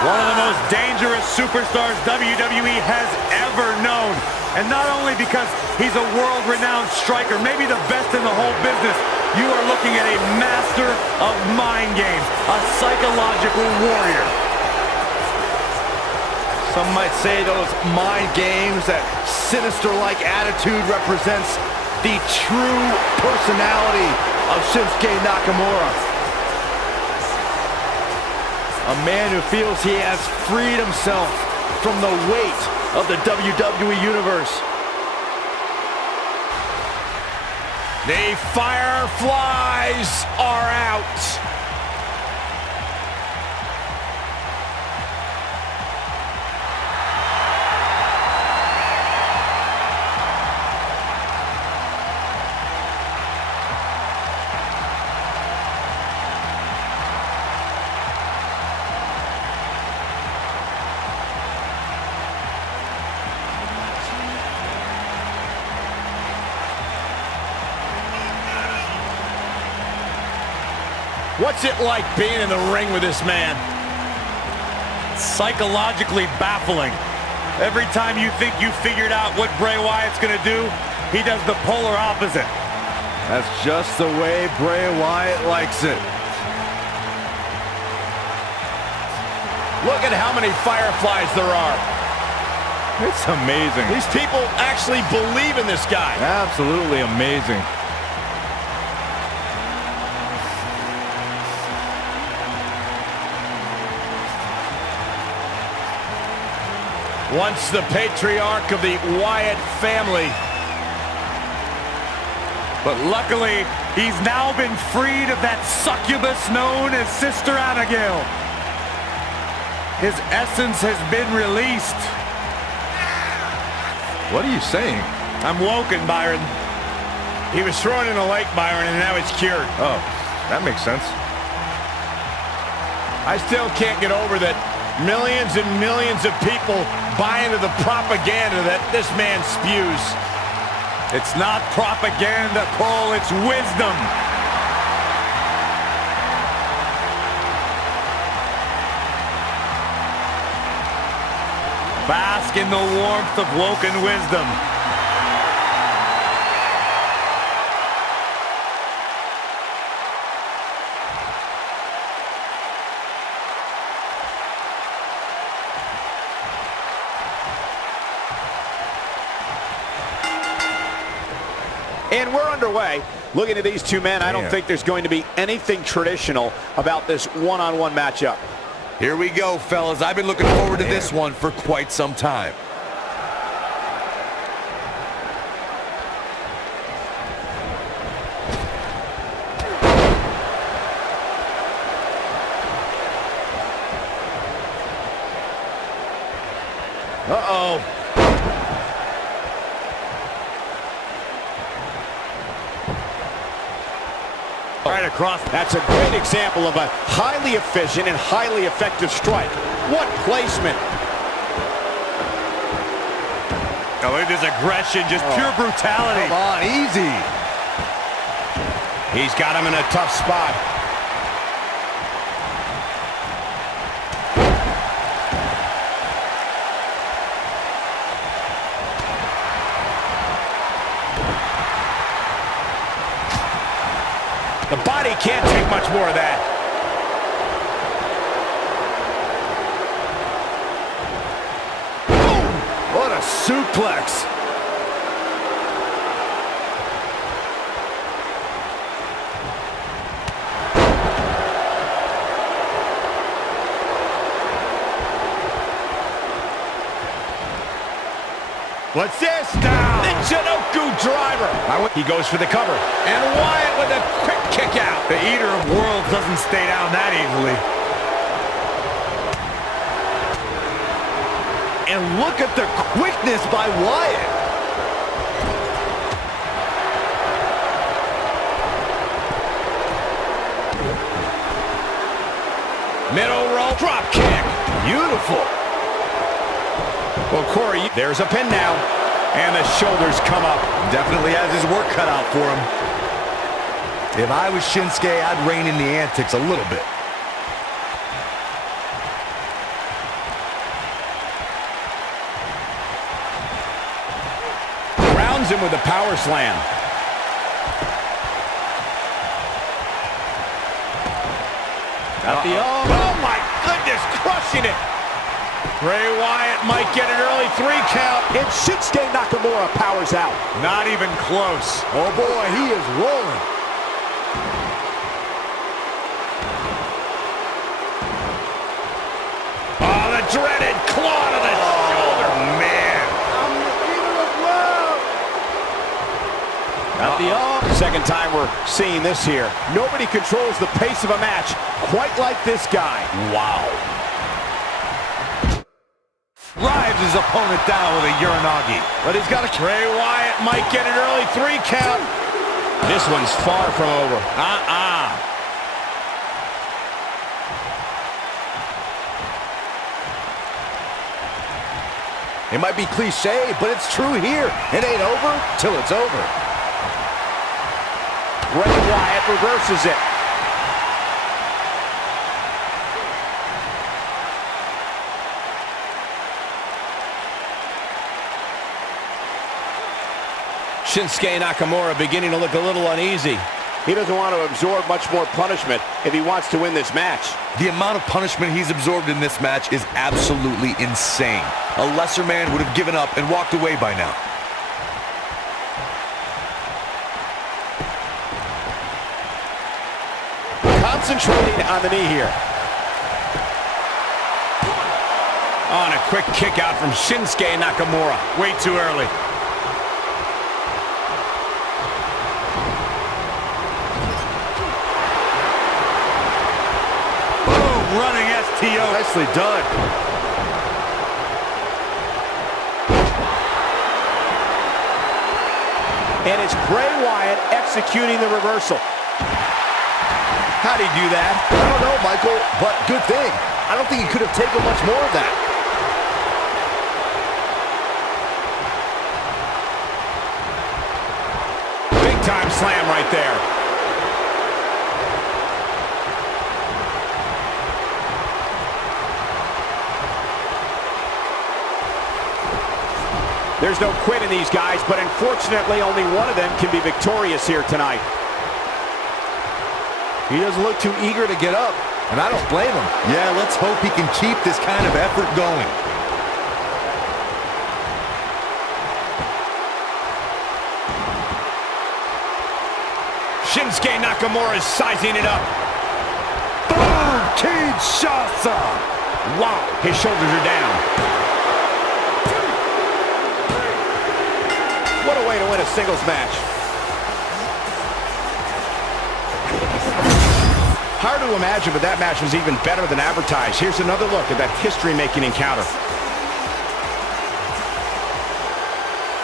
One of the most dangerous superstars WWE has ever known. And not only because he's a world-renowned striker, maybe the best in the whole business, you are looking at a master of mind games, a psychological warrior. Some might say those mind games, that sinister-like attitude represents the true personality of Shinsuke Nakamura. A man who feels he has freed himself from the weight of the WWE Universe. The Fireflies are out. What's it like being in the ring with this man? Psychologically baffling. Every time you think you figured out what Bray Wyatt's gonna do, he does the polar opposite. That's just the way Bray Wyatt likes it. Look at how many Fireflies there are. It's amazing. These people actually believe in this guy. Absolutely amazing. Once the patriarch of the Wyatt family. But luckily, he's now been freed of that succubus known as Sister Abigail. His essence has been released. What are you saying? I'm woken, Byron. He was thrown in a lake, Byron, and now he's cured. Oh, that makes sense. I still can't get over that millions and millions of people buy into the propaganda that this man spews. It's not propaganda, Cole, it's wisdom. Bask in the warmth of woken wisdom. And we're underway. Looking at these two men, I don't think there's going to be anything traditional about this one-on-one matchup. Here we go, fellas. I've been looking forward to this one for quite some time. Uh-oh. Right across. That's a great example of a highly efficient and highly effective strike. What placement. Oh, look at this aggression, just pure brutality. Come on, easy. He's got him in a tough spot. The body can't take much more of that. Boom! What a suplex. What's this now? The Jinoku driver. He goes for the cover. And Wyatt with a quick kick out. The Eater of Worlds doesn't stay down that easily. And look at the quickness by Wyatt. Middle roll drop kick. Beautiful. Well, Corey, there's a pin now. And the shoulders come up. Definitely has his work cut out for him. If I was Shinsuke, I'd rein in the antics a little bit. Counters him with a power slam. Oh my goodness, crushing it. Bray Wyatt might get an early 3 count. And Shinsuke Nakamura powers out. Not even close. Oh boy, he is rolling. Oh, the dreaded claw to the shoulder, man. Second time we're seeing this here. Nobody controls the pace of a match quite like this guy. Wow. Drives his opponent down with a Uranagi. But he's got a... Bray Wyatt might get an early 3 count. This one's far from over. It might be cliche, but it's true here. It ain't over till it's over. Bray Wyatt reverses it. Shinsuke Nakamura beginning to look a little uneasy. He doesn't want to absorb much more punishment if he wants to win this match. The amount of punishment he's absorbed in this match is absolutely insane. A lesser man would have given up and walked away by now. Concentrating on the knee here. On a quick kick out from Shinsuke Nakamura. Way too early. Boom, running STO. Nicely done. And it's Bray Wyatt executing the reversal. How'd he do that? I don't know, Michael, but good thing. I don't think he could have taken much more of that. Big time slam right there. There's no quit in these guys, but unfortunately only one of them can be victorious here tonight. He doesn't look too eager to get up, and I don't blame him. Yeah, let's hope he can keep this kind of effort going. Shinsuke Nakamura is sizing it up. Boom, Kinshasa. Wow, his shoulders are down. What a way to win a singles match. Hard to imagine, but that match was even better than advertised. Here's another look at that history-making encounter.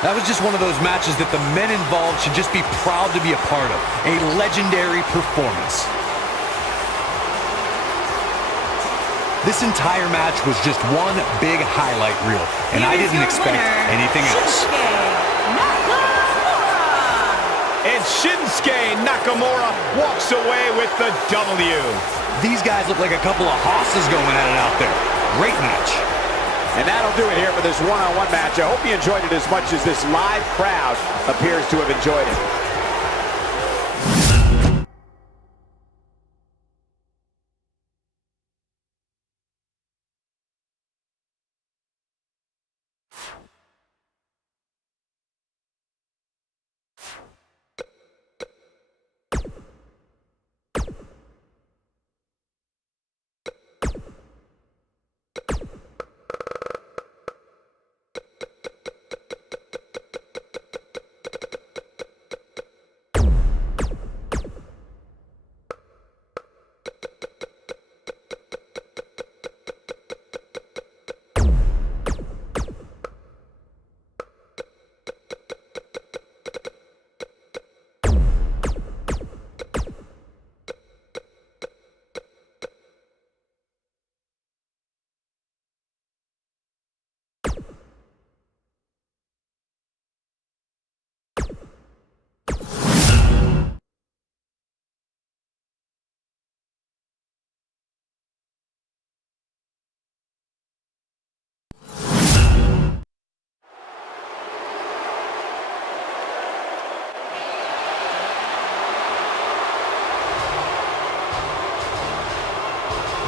That was just one of those matches that the men involved should just be proud to be a part of. A legendary performance. This entire match was just one big highlight reel, and I didn't expect anything else. And Shinsuke Nakamura walks away with the W. These guys look like a couple of hosses going at it out there. Great match. And that'll do it here for this one-on-one match. I hope you enjoyed it as much as this live crowd appears to have enjoyed it.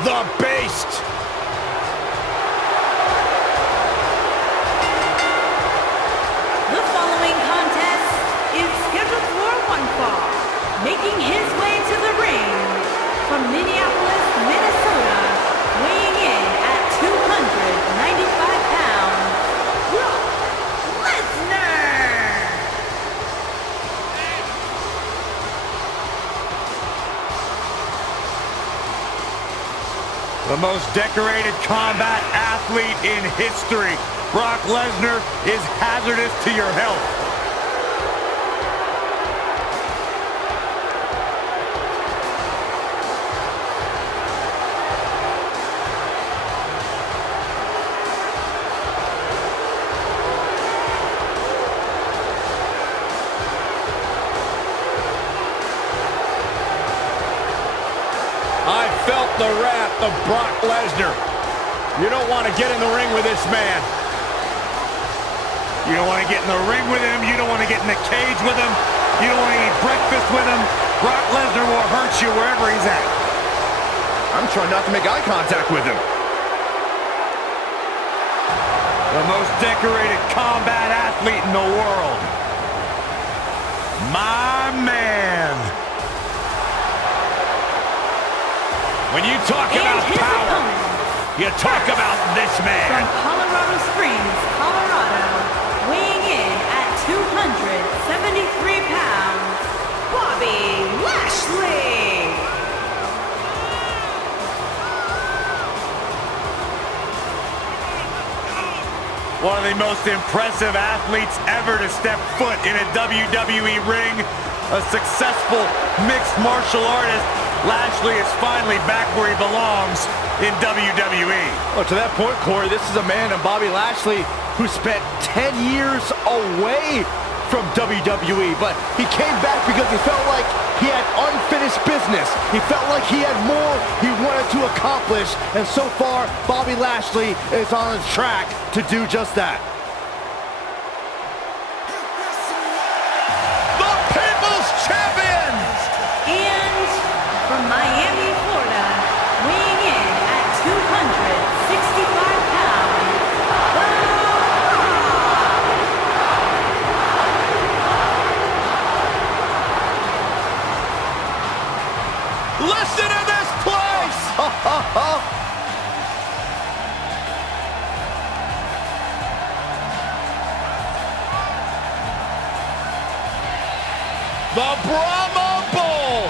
the beast. The following contest is scheduled for one fall. Making his way to the ring from Minneapolis, Minnesota, weighing in at 295 pounds, Brock Lesnar. The most decorated combat athlete in history. Brock Lesnar is hazardous to your health. I felt the wrath of Brock Lesnar. You don't want to get in the ring with this man. You don't want to get in the ring with him. You don't want to get in the cage with him. You don't want to eat breakfast with him. Brock Lesnar will hurt you wherever he's at. I'm trying not to make eye contact with him. The most decorated combat athlete in the world. My man. When you talk about And his power, opponent, you talk about this from man. Colorado Springs, Colorado, weighing in at 273 pounds, Bobby Lashley. One of the most impressive athletes ever to step foot in a WWE ring. A successful mixed martial artist. Lashley is finally back where he belongs in WWE. Oh, to that point, Corey, this is a man in Bobby Lashley who spent 10 years away from WWE, but he came back because he felt like he had unfinished business. He felt like he had more he wanted to accomplish, and so far, Bobby Lashley is on a track to do just that. The People's Champion! And from Miami, Florida, weighing in at 265 pounds, The Rock. Listen to this place! The Brahma Bull!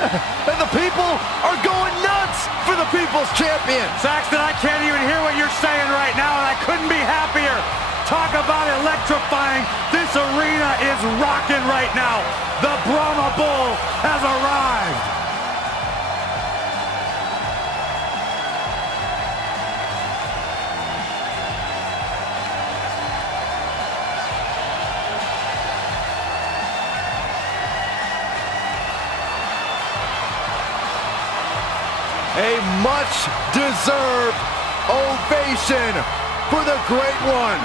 And the people are going nuts for the People's Champion. Saxton, I can't even hear what you're saying right now, and I couldn't be happier. Talk about electrifying. This arena is rocking right now. The Brahma Bull has arrived. A much-deserved ovation for the Great One.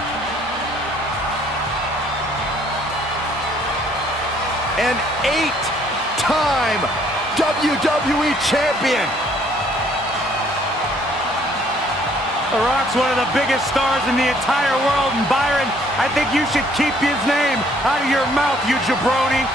An 8-time WWE Champion. The Rock's one of the biggest stars in the entire world, and Byron, I think you should keep his name out of your mouth, you jabroni.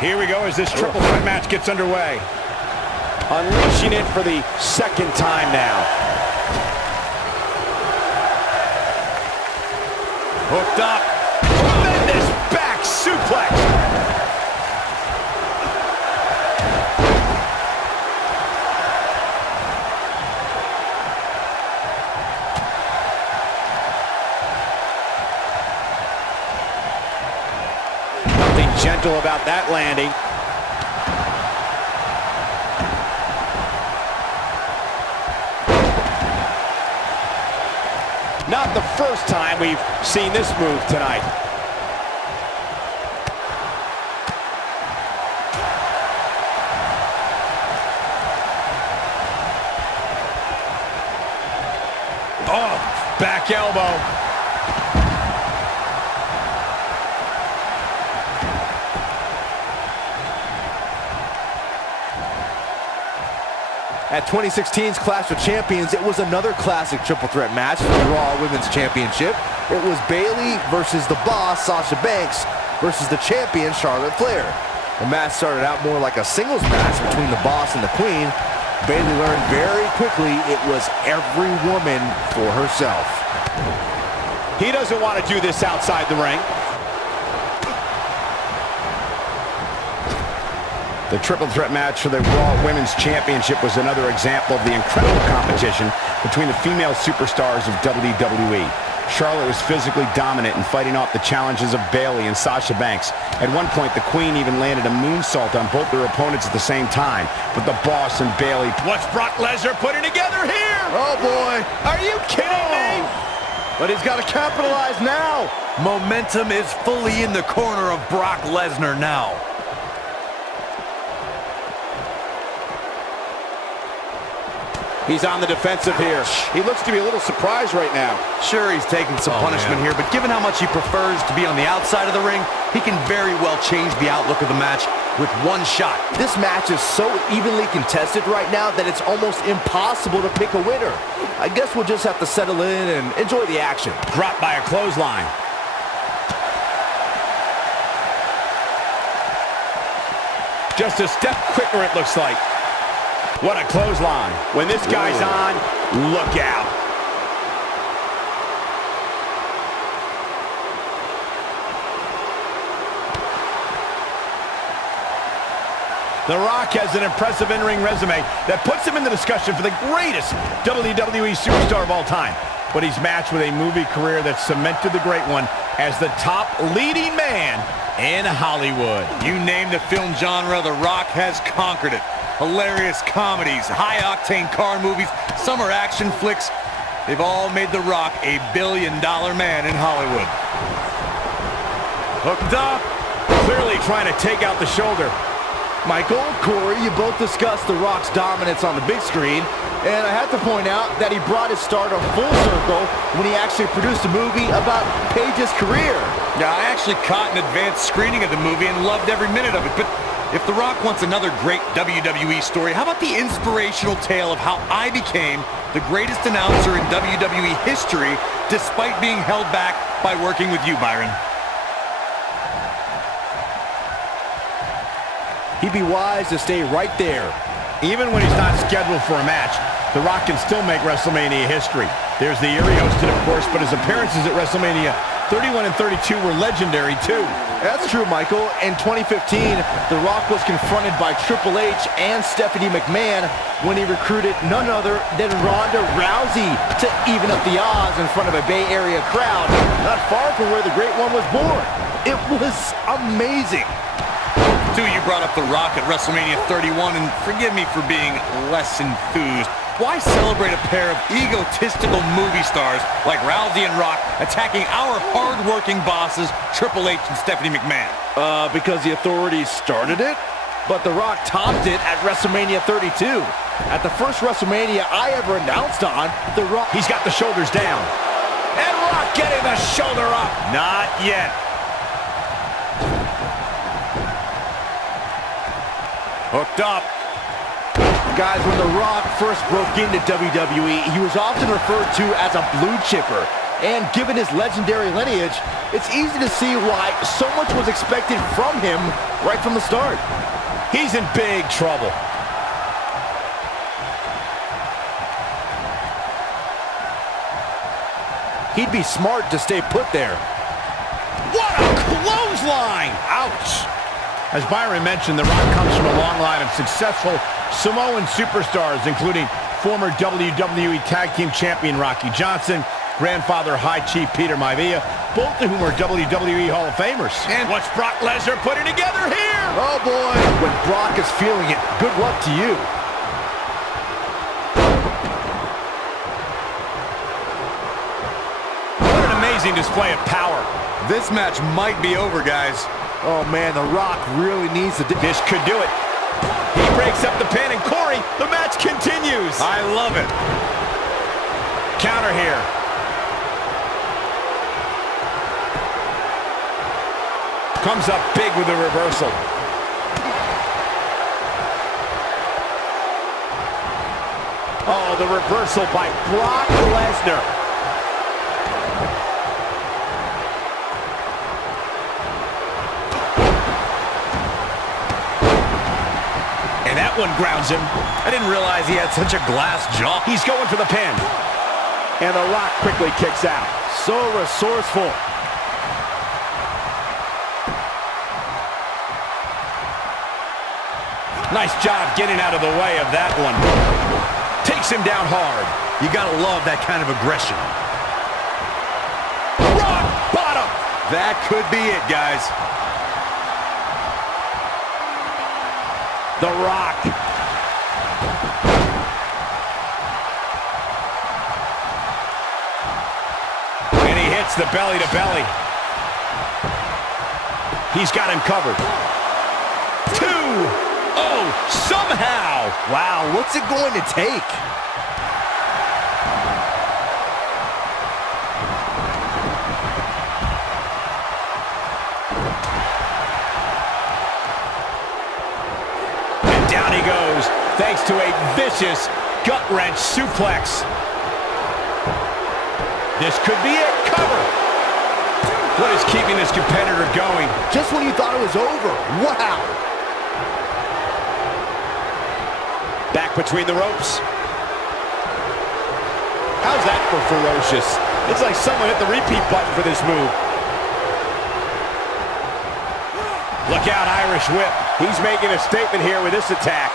Here we go as this triple threat match gets underway. Unleashing it for the second time now. Hooked up. Tremendous back suplex. Nothing gentle about that landing. Not the first time we've seen this move tonight. Oh, back elbow. At 2016's Clash of Champions, it was another classic triple threat match for the Raw Women's Championship. It was Bayley versus the Boss, Sasha Banks, versus the champion, Charlotte Flair. The match started out more like a singles match between the Boss and the Queen. Bayley learned very quickly it was every woman for herself. He doesn't want to do this outside the ring. The triple threat match for the Raw Women's Championship was another example of the incredible competition between the female superstars of WWE. Charlotte was physically dominant in fighting off the challenges of Bayley and Sasha Banks. At one point, the Queen even landed a moonsault on both their opponents at the same time. But the Boss and Bayley... What's Brock Lesnar putting together here? Oh boy, are you kidding me? But he's got to capitalize now. Momentum is fully in the corner of Brock Lesnar now. He's on the defensive here. He looks to be a little surprised right now. Sure, he's taking some punishment here, but given how much he prefers to be on the outside of the ring, he can very well change the outlook of the match with one shot. This match is so evenly contested right now that it's almost impossible to pick a winner. I guess we'll just have to settle in and enjoy the action. Dropped by a clothesline. Just a step quicker, it looks like. What a clothesline. When this guy's on, look out. The Rock has an impressive in-ring resume that puts him in the discussion for the greatest WWE superstar of all time. But he's matched with a movie career that cemented the great one as the top leading man in Hollywood. You name the film genre, The Rock has conquered it. Hilarious comedies, high-octane car movies, summer action flicks. They've all made The Rock a billion-dollar man in Hollywood. Hooked up. Clearly trying to take out the shoulder. Michael, Corey, you both discussed The Rock's dominance on the big screen, and I have to point out that he brought his stardom full circle when he actually produced a movie about Paige's career. Yeah, I actually caught an advanced screening of the movie and loved every minute of it, but if The Rock wants another great WWE story, how about the inspirational tale of how I became the greatest announcer in WWE history despite being held back by working with you, Byron? He'd be wise to stay right there. Even when he's not scheduled for a match, The Rock can still make WrestleMania history. There's the year he hosted, of course, but his appearances at WrestleMania 31 and 32 were legendary, too. That's true, Michael. In 2015, The Rock was confronted by Triple H and Stephanie McMahon when he recruited none other than Ronda Rousey to even up the odds in front of a Bay Area crowd, not far from where the Great One was born. It was amazing. Too, you brought up The Rock at WrestleMania 31, and forgive me for being less enthused. Why celebrate a pair of egotistical movie stars like Rousey and Rock attacking our hard-working bosses, Triple H and Stephanie McMahon? Because the authorities started it, but The Rock topped it at WrestleMania 32. At the first WrestleMania I ever announced on, The Rock... He's got the shoulders down. And Rock getting the shoulder up. Not yet. Hooked up. Guys, when The Rock first broke into WWE, he was often referred to as a blue chipper. And given his legendary lineage, it's easy to see why so much was expected from him right from the start. He's in big trouble. He'd be smart to stay put there. What a clothesline! Ouch! As Byron mentioned, The Rock comes from a long line of successful Samoan superstars, including former WWE Tag Team Champion Rocky Johnson, grandfather High Chief Peter Maivia, both of whom are WWE Hall of Famers. And what's Brock Lesnar putting together here? Oh boy, when Brock is feeling it, good luck to you. amazing display of power. This match might be over, guys. Oh, man, The Rock really needs to... This could do it. He breaks up the pin, and Corey, the match continues. I love it. Counter here. Comes up big with a reversal. Oh, the reversal by Brock Lesnar. And that one grounds him. I didn't realize he had such a glass jaw. He's going for the pin. And The Rock quickly kicks out. So resourceful. Nice job getting out of the way of that one. Takes him down hard. You gotta love that kind of aggression. Rock bottom. That could be it, guys. The Rock. And he hits the belly to belly. He's got him covered. 2. Oh, somehow. Wow, what's it going to take? And down he goes, thanks to a vicious gut-wrench suplex. This could be it. Cover. What is keeping this competitor going? Just when you thought it was over. Wow. Back between the ropes. How's that for ferocious? It's like someone hit the repeat button for this move. Look out, Irish whip. He's making a statement here with this attack.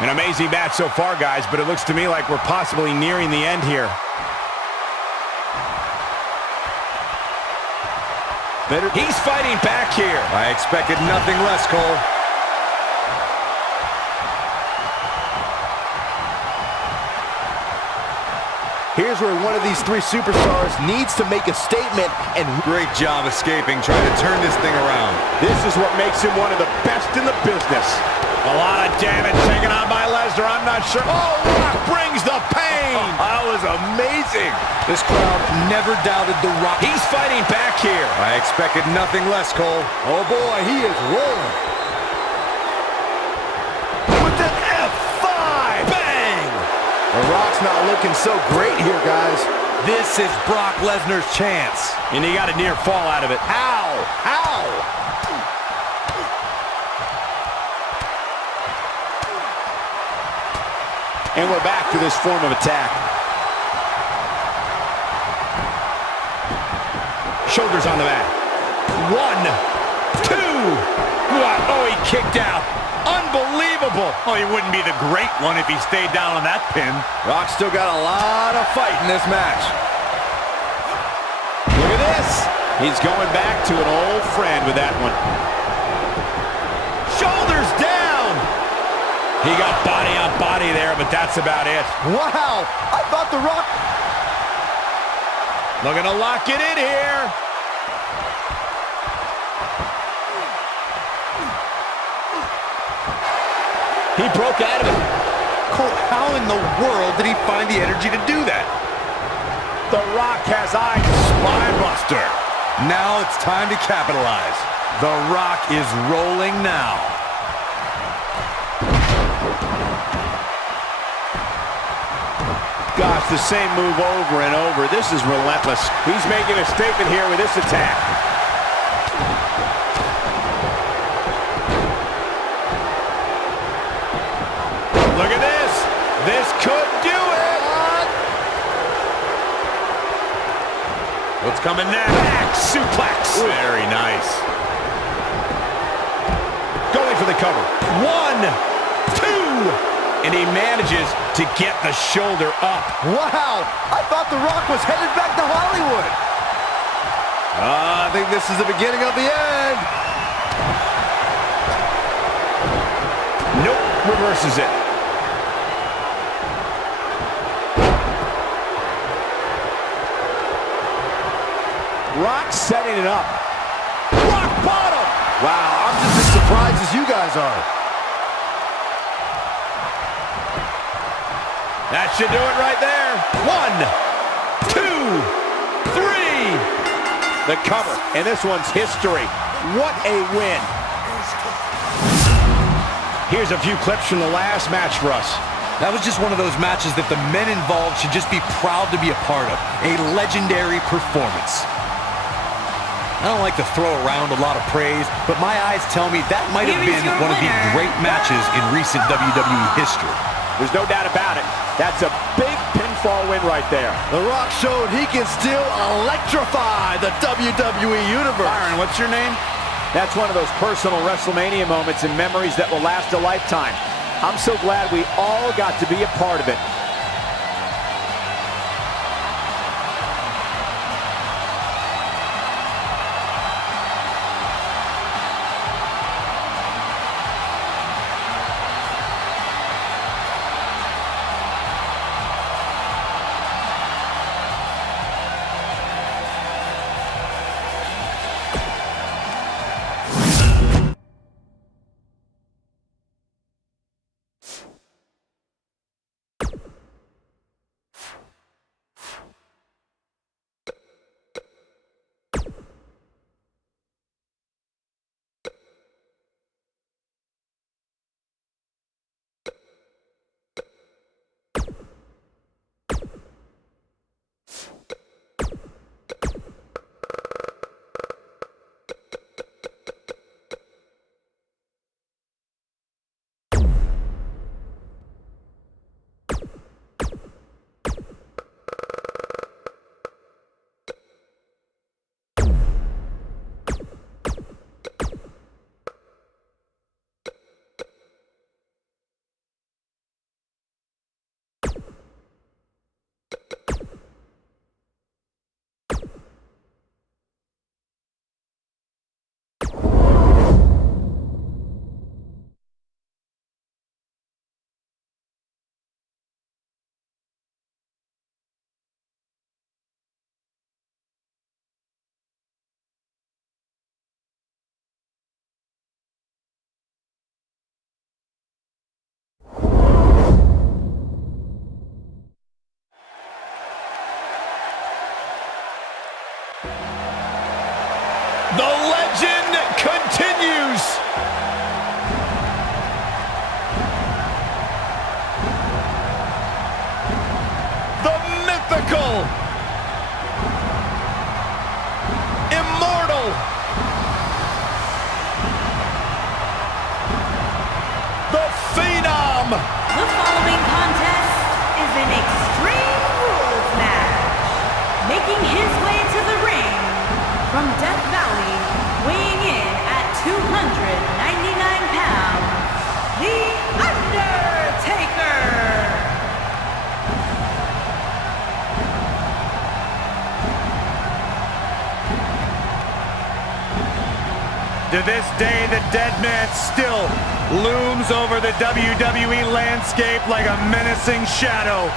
An amazing match so far, guys, but it looks to me like we're possibly nearing the end here. He's fighting back here. I expected nothing less, Cole. Here's where one of these three superstars needs to make a statement, and Great job escaping, trying to turn this thing around. This is what makes him one of the best in the business. A lot of damage taken on by Lesnar. I'm not sure. Oh, Rock brings the pain. That was amazing. This crowd never doubted The Rock. He's fighting back here. I expected nothing less, Cole. oh boy, he is rolling. With an F5. Bang. The Rock's not looking so great here, guys. This is Brock Lesnar's chance. And he got a near fall out of it. How? How? And we're back to this form of attack. Shoulders on the mat. 1, 2. What? Oh, he kicked out. Unbelievable. Oh, he wouldn't be the great one if he stayed down on that pin. Rock's still got a lot of fight in this match. Look at this. He's going back to an old friend with that one. Shoulders down. He got body on body there, but that's about it. Wow, I thought The Rock... Looking to lock it in here. He broke out of it. Cole, how in the world did he find the energy to do that? The Rock has eyes. Spinebuster. Now it's time to capitalize. The Rock is rolling now. Gosh, the same move over and over. This is relentless. He's making a statement here with this attack. Look at this. This could do it. What's coming next? Back suplex. Very nice. Going for the cover. 1, 2. And he manages to get the shoulder up. Wow, I thought The Rock was headed back to Hollywood. I think this is the beginning of the end. reverses it. Rock setting it up. Rock bottom! Wow, I'm just as surprised as you guys are. That should do it right there. 1, 2, 3. The cover, and this one's history. What a win. Here's a few clips from the last match for us. That was just one of those matches that the men involved should just be proud to be a part of. A legendary performance. I don't like to throw around a lot of praise, but my eyes tell me that might have been one of the great matches in recent WWE history. There's no doubt about it. That's a big pinfall win right there. The Rock showed he can still electrify the WWE Universe. Byron, what's your name? That's one of those personal WrestleMania moments and memories that will last a lifetime. I'm so glad we all got to be a part of it. The legend continues. The mythical, immortal, the phenom. The following contest is an Extreme Rules match. Making his way to the ring from Death Valley, weighing in at 299 pounds, The Undertaker. To this day, the dead man still looms over the WWE landscape like a menacing shadow.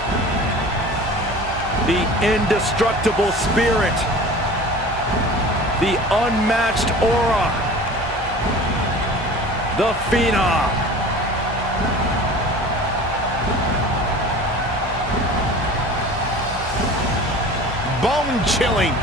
The indestructible spirit. The unmatched aura. The phenom. Bone-chilling.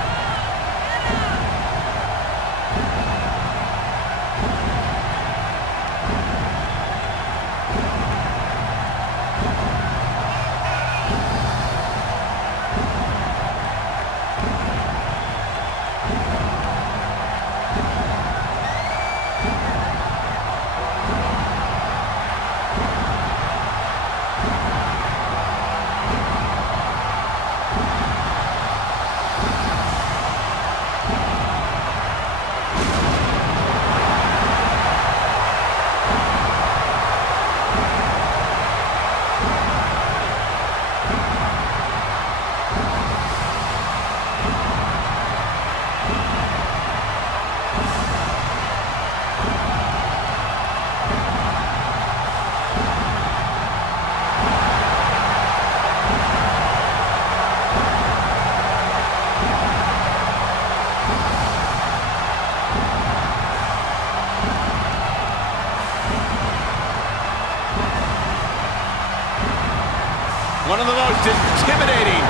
intimidating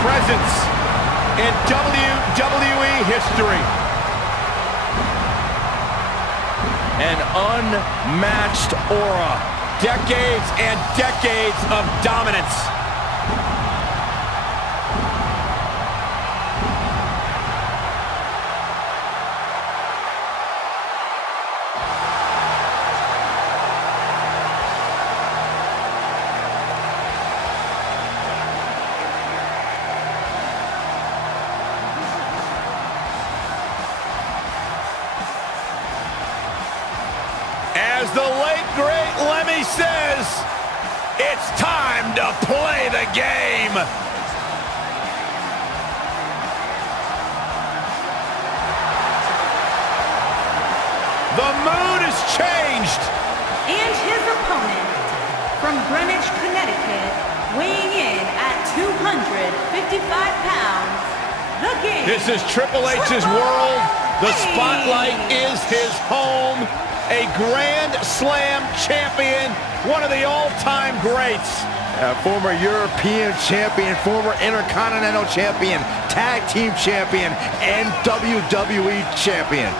presence in WWE history. An unmatched aura. Decades and decades of dominance. As the late, great Lemmy says, it's time to play the game. The mood has changed. And his opponent, from Greenwich, Connecticut, weighing in at 255 pounds, the game. This is Triple H's world. The spotlight is his home. A Grand Slam champion, one of the all-time greats. Former European champion, former Intercontinental champion, tag team champion, and WWE champion.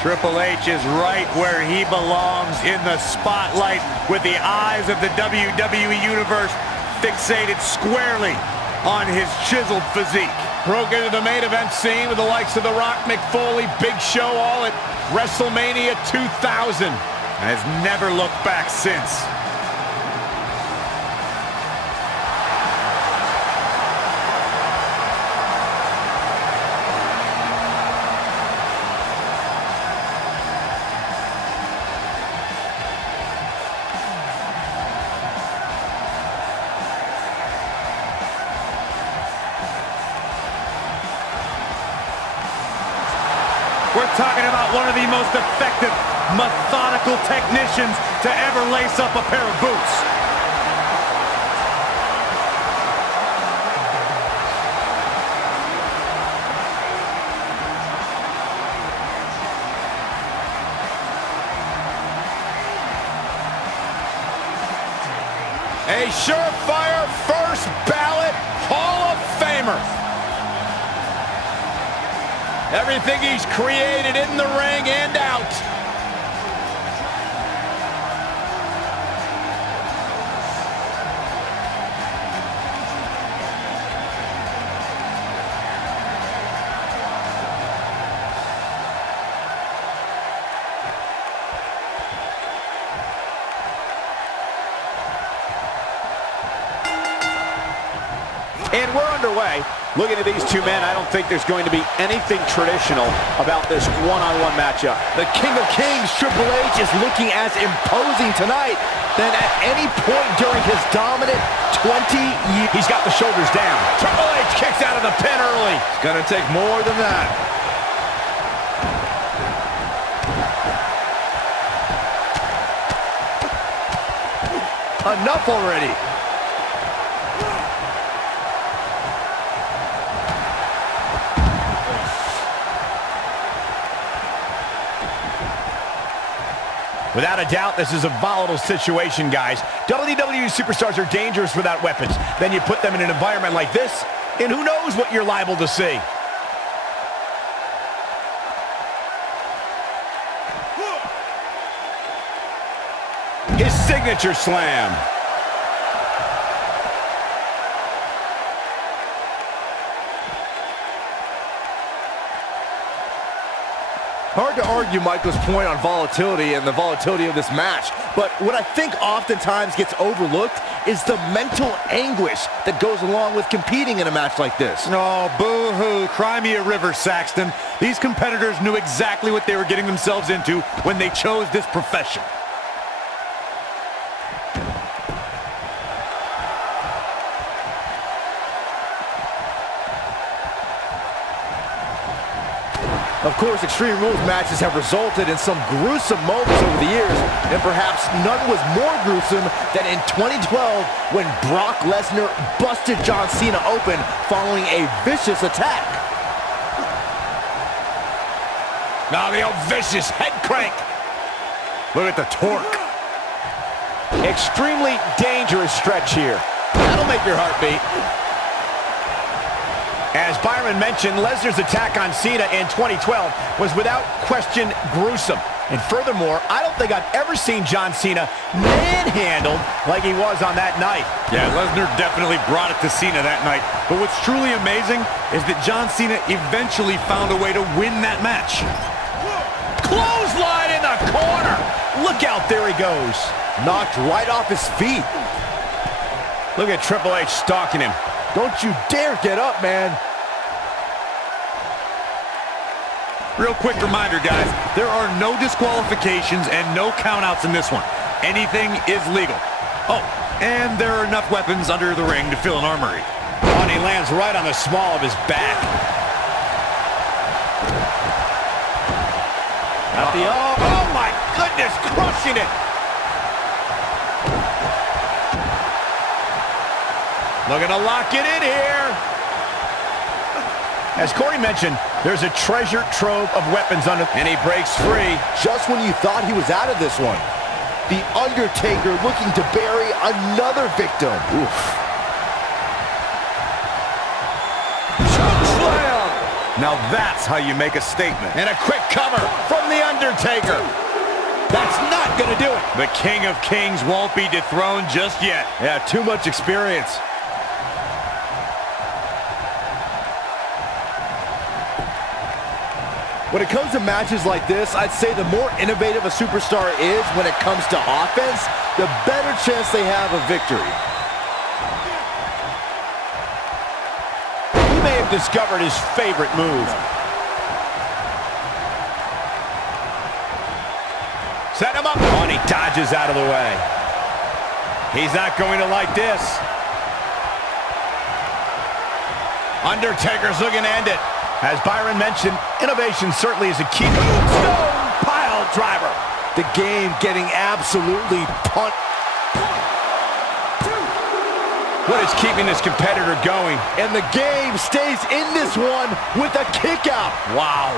Triple H is right where he belongs, in the spotlight, with the eyes of the WWE Universe fixated squarely on his chiseled physique. Broke into the main event scene with the likes of The Rock, Mick Foley, Big Show, all at WrestleMania 2000. And has never looked back since. We're talking about one of the most effective, methodical technicians to ever lace up a pair of boots. A surefire first ballot Hall of Famer. Everything he's created in the ring and out. And we're underway. Looking at these two men, I don't think there's going to be anything traditional about this one-on-one matchup. The King of Kings, Triple H, is looking as imposing tonight than at any point during his dominant 20 years. He's got the shoulders down. Triple H kicks out of the pin early. It's gonna take more than that. Enough already. Without a doubt, this is a volatile situation, guys. WWE superstars are dangerous without weapons. Then you put them in an environment like this, and who knows what you're liable to see. His signature slam. Hard to argue Michael's point on volatility and the volatility of this match, but what I think oftentimes gets overlooked is the mental anguish that goes along with competing in a match like this. Oh, boo-hoo. Cry me a river, Saxton. These competitors knew exactly what they were getting themselves into when they chose this profession. Of course, Extreme Rules matches have resulted in some gruesome moments over the years, and perhaps none was more gruesome than in 2012 when Brock Lesnar busted John Cena open following a vicious attack. Now the old vicious head crank. Look at the torque. Extremely dangerous stretch here. That'll make your heart beat. As Byron mentioned, Lesnar's attack on Cena in 2012 was without question gruesome. And furthermore, I don't think I've ever seen John Cena manhandled like he was on that night. Yeah, Lesnar definitely brought it to Cena that night. But what's truly amazing is that John Cena eventually found a way to win that match. Clothesline in the corner. Look out, there he goes. Knocked right off his feet. Look at Triple H stalking him. Don't you dare get up, man. Real quick reminder, guys, there are no disqualifications and no countouts in this one. Anything is legal. Oh, and there are enough weapons under the ring to fill an armory. Oh, and he lands right on the small of his back. Oh my goodness, crushing it. Looking to lock it in here. As Corey mentioned, there's a treasure trove of weapons under, and he breaks free. Just when you thought he was out of this one. The Undertaker looking to bury another victim. Oof. Chokeslam! Now that's how you make a statement. And a quick cover from The Undertaker. That's not going to do it. The King of Kings won't be dethroned just yet. Yeah, too much experience. When it comes to matches like this, I'd say the more innovative a superstar is when it comes to offense, the better chance they have of victory. He may have discovered his favorite move. Set him up. Oh, and he dodges out of the way. He's not going to like this. Undertaker's looking to end it. As Byron mentioned, innovation certainly is a key. Tombstone pile driver. The game getting absolutely punched. What is keeping this competitor going? And the game stays in this one with a kick out. Wow.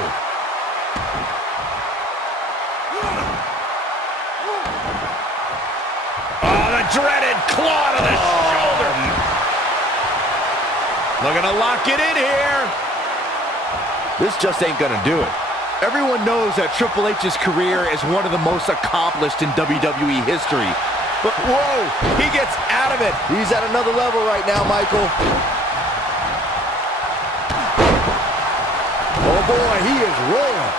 Oh, the dreaded claw to the shoulder. Looking to lock it in here. This just ain't gonna do it. Everyone knows that Triple H's career is one of the most accomplished in WWE history. But whoa, he gets out of it. He's at another level right now, Michael. Oh boy, he is rolling.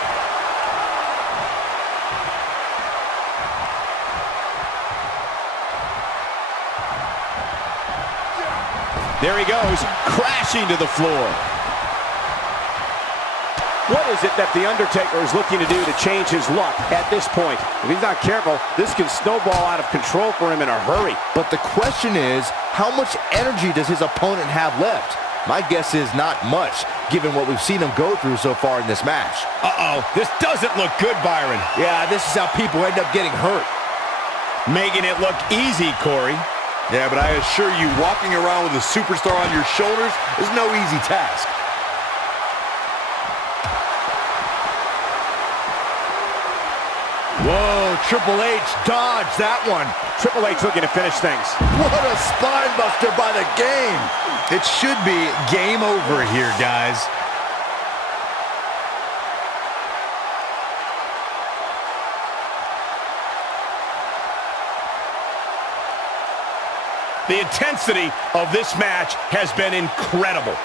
There he goes, crashing to the floor. What is it that The Undertaker is looking to do to change his luck at this point? If he's not careful, this can snowball out of control for him in a hurry. But the question is, how much energy does his opponent have left? My guess is not much, given what we've seen him go through so far in this match. Uh-oh, this doesn't look good, Byron. Yeah, this is how people end up getting hurt. Making it look easy, Corey. Yeah, but I assure you, walking around with a superstar on your shoulders is no easy task. Whoa, Triple H dodged that one. Triple H looking to finish things. What a spine buster by the game. It should be game over here, guys. The intensity of this match has been incredible.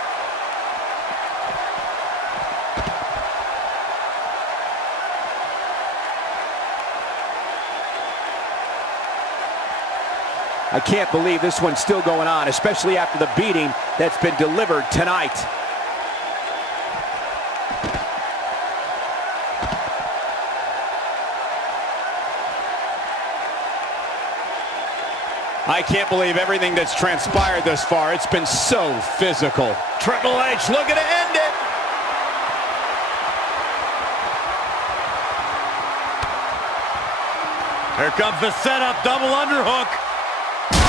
I can't believe this one's still going on, especially after the beating that's been delivered tonight. I can't believe everything that's transpired thus far. It's been so physical. Triple H looking to end it. Here comes the setup, double underhook.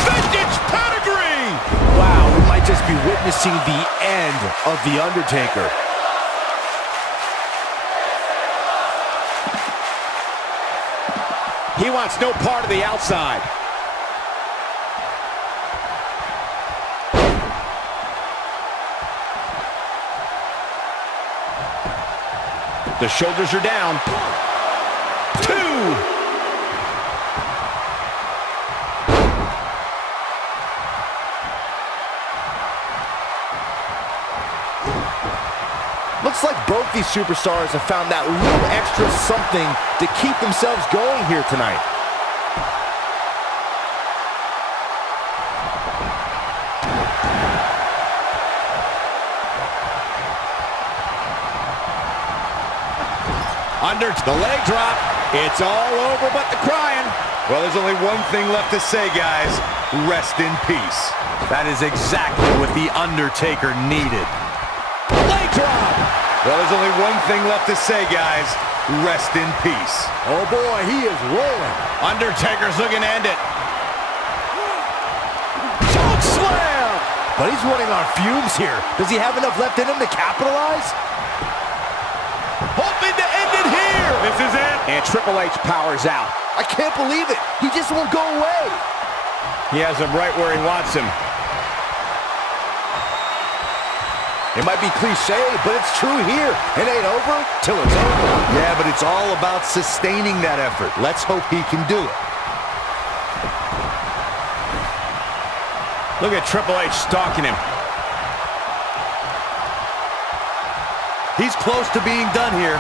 Vintage pedigree! Wow, we might just be witnessing the end of The Undertaker. He wants no part of the outside. The shoulders are down. 2. Looks like both these superstars have found that little extra something to keep themselves going here tonight. Under the leg drop. It's all over but the crying. Well, there's only one thing left to say, guys. Rest in peace. That is exactly what The Undertaker needed. Leg drop. Well, there's only one thing left to say, guys. Rest in peace. Oh boy, he is rolling. Undertaker's looking to end it. Choke slam. But he's running on fumes here. Does he have enough left in him to capitalize? Hoping to end it here. This is it. And Triple H powers out. I can't believe it. He just won't go away. He has him right where he wants him. It might be cliche, but it's true here. It ain't over till it's over. Yeah, but it's all about sustaining that effort. Let's hope he can do it. Look at Triple H stalking him. He's close to being done here.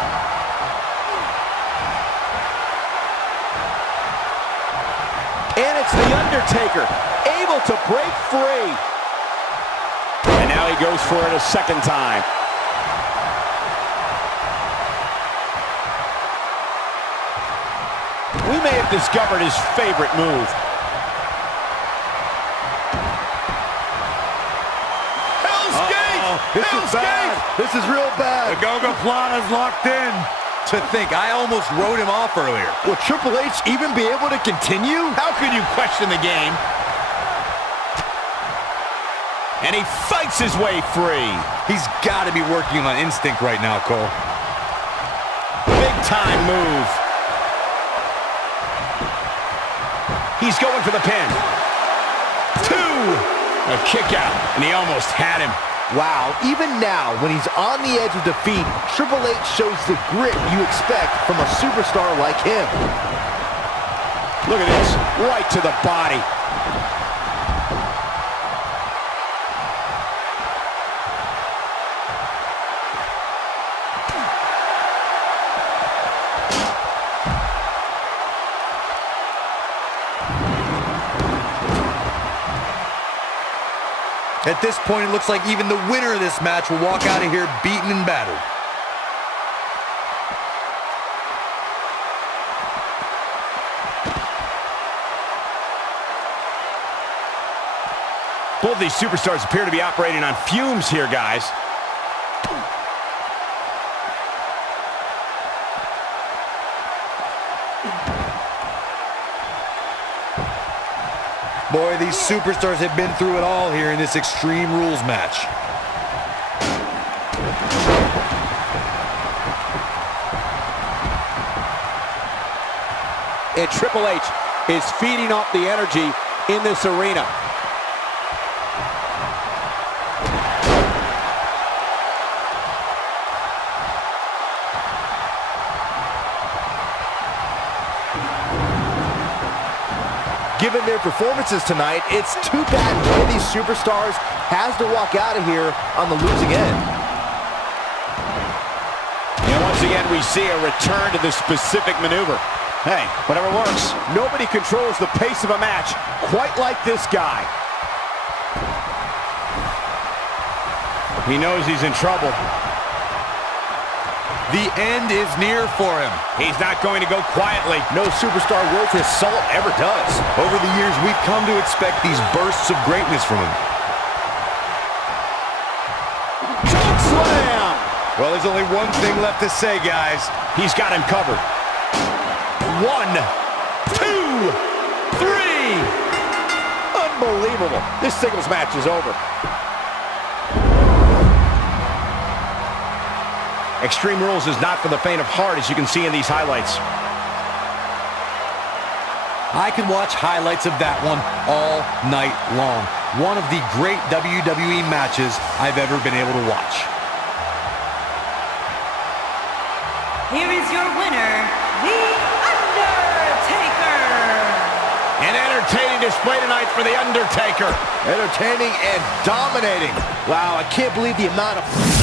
And it's The Undertaker, able to break free. And now he goes for it a second time. We may have discovered his favorite move. Hell's Gate! This Hell's is bad. Gate! This is real bad. The Goga-Plana's locked in. To think, I almost wrote him off earlier. Will Triple H even be able to continue? How could you question the game? And he fights his way free. He's got to be working on instinct right now, Cole. Big time move. He's going for the pin. 2. A kick out, and he almost had him. Wow, even now, when he's on the edge of defeat, Triple H shows the grit you expect from a superstar like him. Look at this, right to the body. At this point, it looks like even the winner of this match will walk out of here beaten and battered. Both these superstars appear to be operating on fumes here, guys. Boy, these superstars have been through it all here in this Extreme Rules match. And Triple H is feeding off the energy in this arena. Given their performances tonight, it's too bad one of these superstars has to walk out of here on the losing end. And once again, we see a return to the specific maneuver. Hey, whatever works. Nobody controls the pace of a match quite like this guy. He knows he's in trouble. The end is near for him. He's not going to go quietly. No superstar worth his salt ever does. Over the years, we've come to expect these bursts of greatness from him. Choke slam! Well, there's only one thing left to say, guys. He's got him covered. 1, 2, 3. Unbelievable. This singles match is over. Extreme Rules is not for the faint of heart, as you can see in these highlights. I could watch highlights of that one all night long. One of the great WWE matches I've ever been able to watch. here is your winner, The Undertaker. An entertaining display tonight for The Undertaker. Entertaining and dominating. Wow, I can't believe the amount of...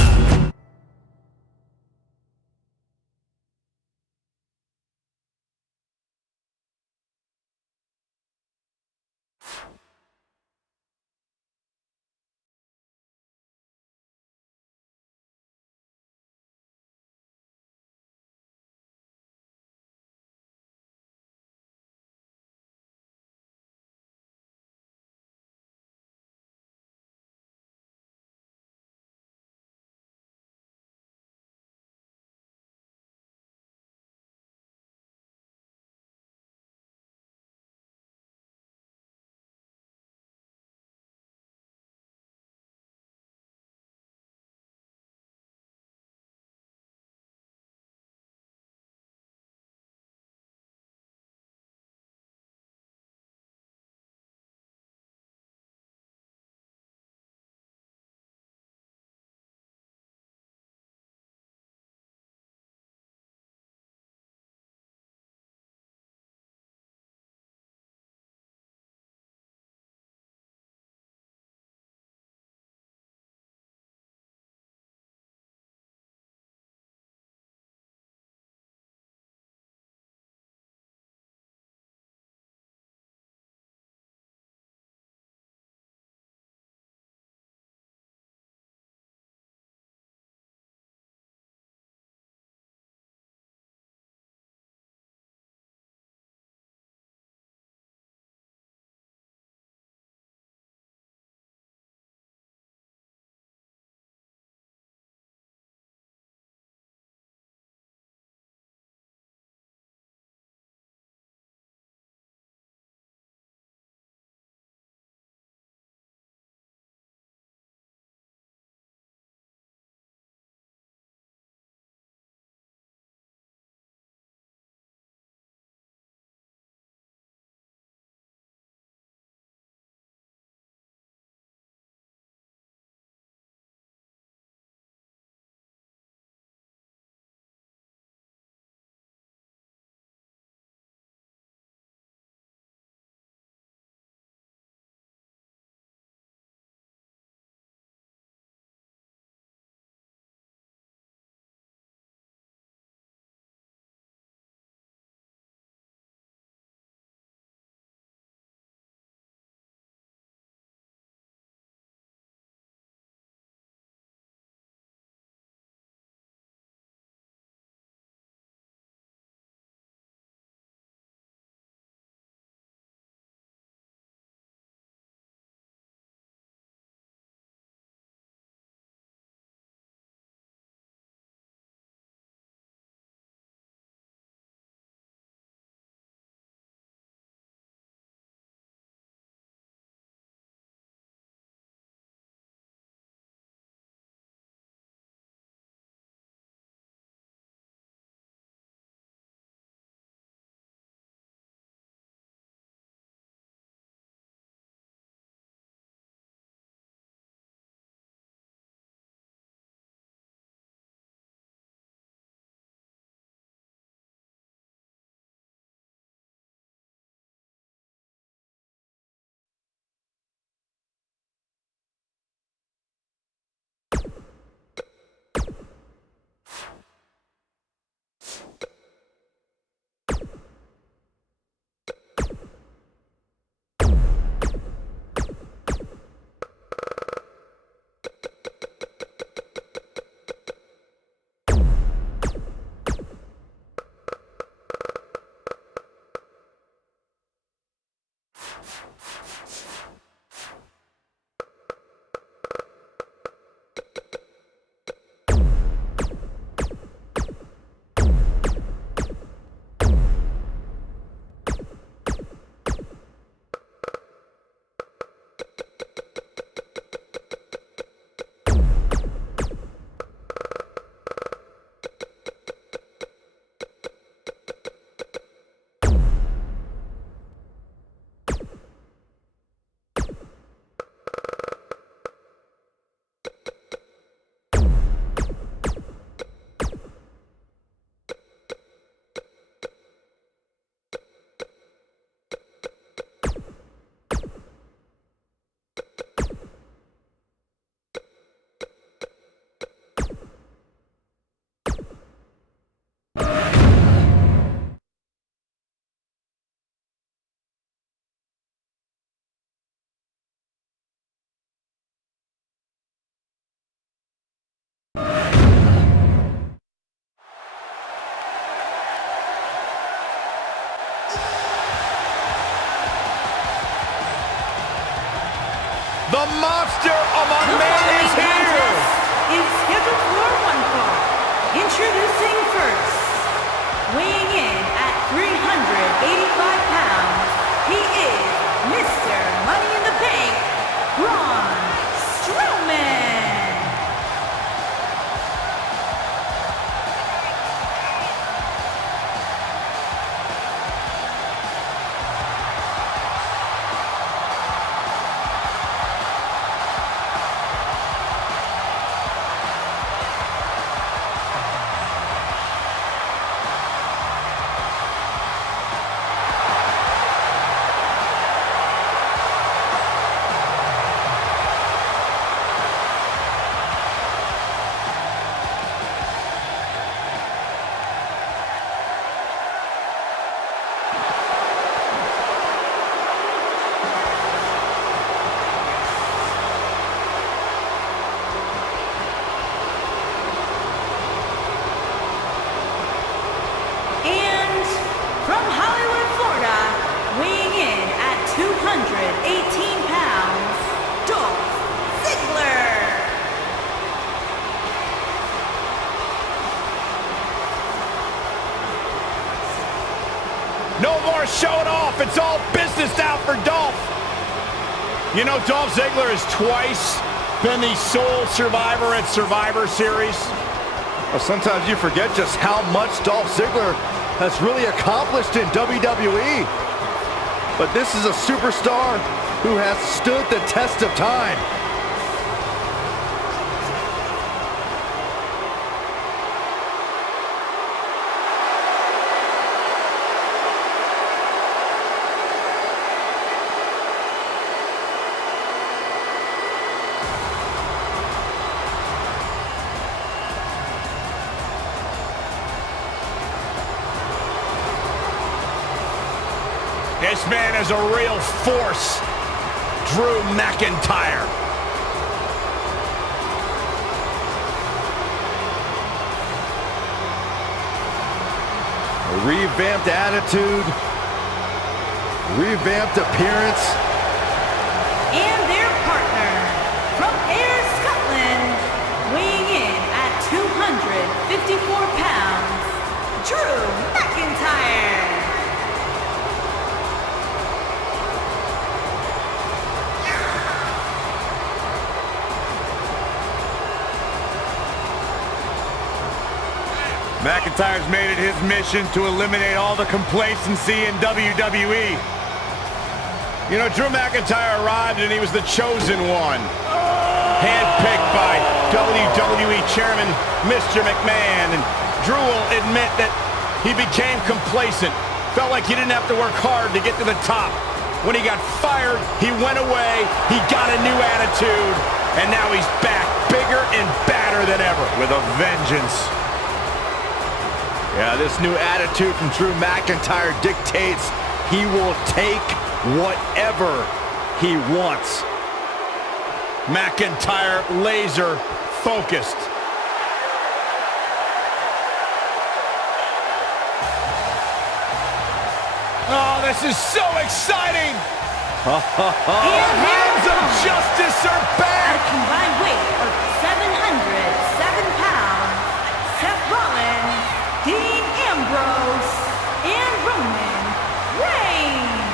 monster among The men following is here. contest is scheduled for one fall. Introducing first, weighing in at 385 pounds, he is Mr. Money in the Bank, Braun Strowman. And from Hollywood, Florida, weighing in at 218 pounds, Dolph Ziggler. No more showing off. It's all business now for Dolph. You know, Dolph Ziggler has twice been the sole survivor at Survivor Series. Well, sometimes you forget just how much Dolph Ziggler has really accomplished in WWE. But this is a superstar who has stood the test of time. This man is a real force. Drew McIntyre. A revamped attitude, revamped appearance. And their partner, from Ayr, Scotland, weighing in at 254 pounds, Drew McIntyre. McIntyre's made it his mission to eliminate all the complacency in WWE. You know, Drew McIntyre arrived and he was the chosen one. Handpicked by WWE Chairman Mr. McMahon. And Drew will admit that he became complacent. Felt like he didn't have to work hard to get to the top. When he got fired, he went away, he got a new attitude, and now he's back, bigger and badder than ever. With a vengeance. Yeah, this new attitude from Drew McIntyre dictates he will take whatever he wants. McIntyre laser focused. Oh, this is so exciting! And Hands of justice are at a back! combined weight of 707 pounds, Seth Rollins, Dean Ambrose, and Roman Reigns.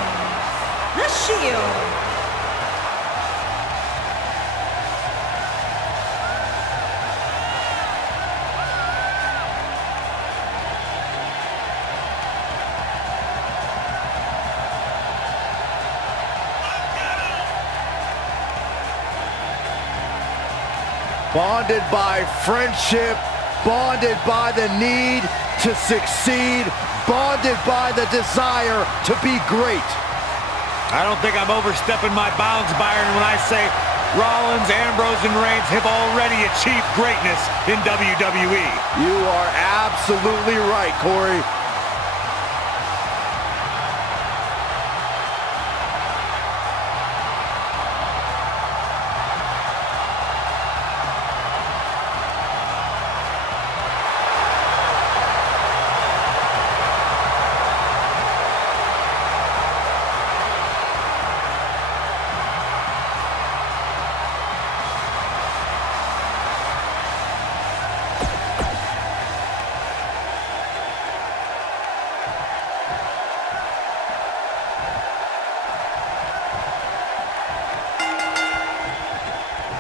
The Shield. Bonded by friendship, bonded by the need to succeed, bonded by the desire to be great. I don't think I'm overstepping my bounds, Byron, when I say Rollins, Ambrose, and Reigns have already achieved greatness in WWE. You are absolutely right, Corey.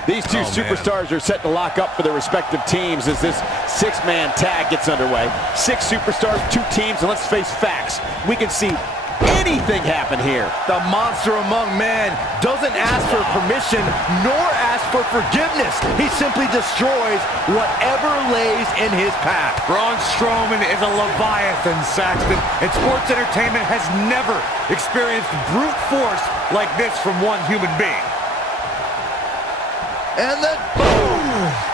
These two superstars are set to lock up for their respective teams as this six-man tag gets underway. 6 superstars, 2 teams, and let's face facts. We can see anything happen here. The monster among men doesn't ask for permission nor ask for forgiveness. He simply destroys whatever lays in his path. Braun Strowman is a Leviathan, Saxton, and sports entertainment has never experienced brute force like this from one human being. And then boom!